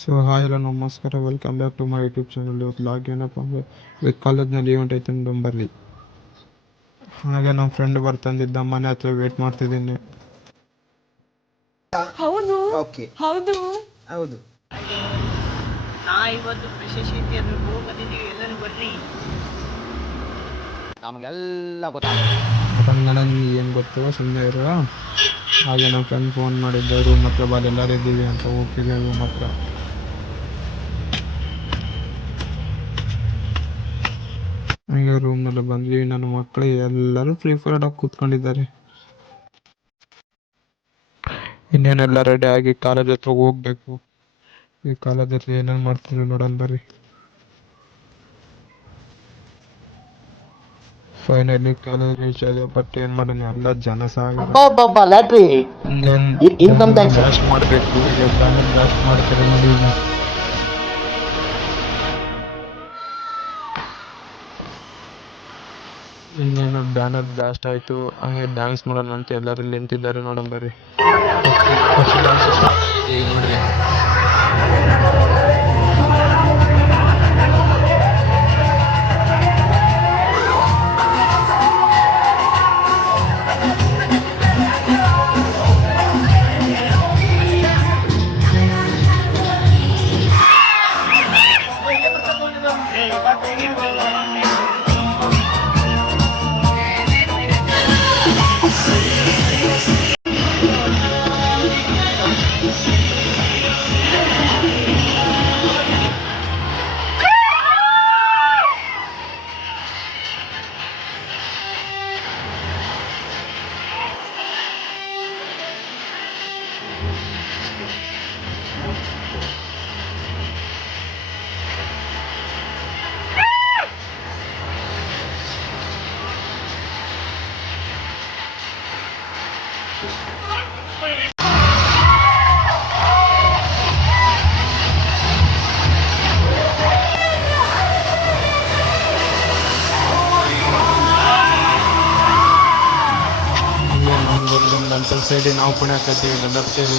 So hi ಎಲ್ಲ ನಮಸ್ಕಾರ, welcome back to my YouTube channel. Blog ಏನಪ್ಪ ಅಂದರೆ ಕಾಲೇಜ್ನಲ್ಲಿ ಈವೆಂಟ್ ಐತೆ ಬರ್ಲಿ. ಹಾಗೆ ನಮ್ಮ ಫ್ರೆಂಡ್ ಬರ್ತಂದಿದ್ದ, ಮನೆ ಹತ್ರ ವೇಟ್ ಮಾಡ್ತಿದ್ದೀನಿ. ಹೌದು ಓಕೆ ಹೌದು ಹೌದು ಇವತ್ತು ಪ್ರಶಸ್ತಿ ಅಂದ್ರೆ ಹೋಗೋದಿದ್ದೀವಿ, ಎಲ್ಲರೂ ಬರ್ರಿ. ನಮಗೆಲ್ಲ ಗೊತ್ತಾಗುತ್ತೆ. ನನಗೆ ಏನು ಗೊತ್ತು, ಸುಮ್ಮನೆ ಇರುವ. ಹಾಗೆ ನಮ್ಮ ಫ್ರೆಂಡ್ ಫೋನ್ ಮಾಡಿದ್ದ, ರೂಮ್ ಹತ್ರ ಬಾಲ್ ಎಲ್ಲರೂ ಇದ್ದೀವಿ ಅಂತ. ಹೋಗ್ತಿದ್ದೆ ರೂಮ್ ಹತ್ರ. ಈಗ ರೂಮ್ನೆಲ್ಲ ಬಂದ್ವಿ. ನನ್ನ ಮಕ್ಕಳು ಎಲ್ಲರೂ ಫ್ರೀ ಫೈರ್ ಆಡೋಕೆ ಕೂತ್ಕೊಂಡಿದ್ದಾರೆ. ಇನ್ನೇನೆಲ್ಲ ರೆಡಿ ಆಗಿ ಕಾಲೇಜ್ ಹತ್ರ ಹೋಗ್ಬೇಕು. ಈ ಕಾಲೇಜ್ ಹತ್ರ ಏನೇನು ಮಾಡ್ತಿದ್ರು ನೋಡೋಣ ಬರ್ರಿ. ಫೈನಲಿ ಕಾಲೇಜ್ ರೀಚ್ ಆದ. ಬಟ್ ಏನು ಮಾಡೋಣ, ಎಲ್ಲ ಜನ ಸಾಗ ಲ್ಯಾಟ್ರಿ ಇನ್ಕಮ್ ಟ್ಯಾಕ್ಸ್ ಬ್ಲಾಸ್ಟ್ ಮಾಡಬೇಕು. ಈಗ ಬ್ಲಾಸ್ಟ್ ಮಾಡ್ತಾರೆ ನೋಡಿ. ಇನ್ನೇನು ಬ್ಯಾನರ್ ಬ್ಲಾಸ್ಟ್ ಆಯಿತು. ಹಾಗೆ ಡ್ಯಾನ್ಸ್ ಮಾಡೋಣ ಅಂತ ಎಲ್ಲರೂ ನಿಂತಿದ್ದಾರೆ ನೋಡೋಣ ಬರ್ರಿ. ಈಗ ನೋಡ್ರಿ, ಮೆಂಟಲ್ ಸೈಡ್ ನಾವು ಪುಣ್ಯ ಹಾಕತ್ತೀವಿ ಎಲ್ಲರೂ ಸೇರಿ.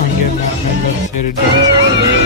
ಹಂಗೆ ಮ್ಯಾಮ್ ಎಲ್ಲರೂ ಸೇರಿ ಡ್ಯಾನ್ಸ್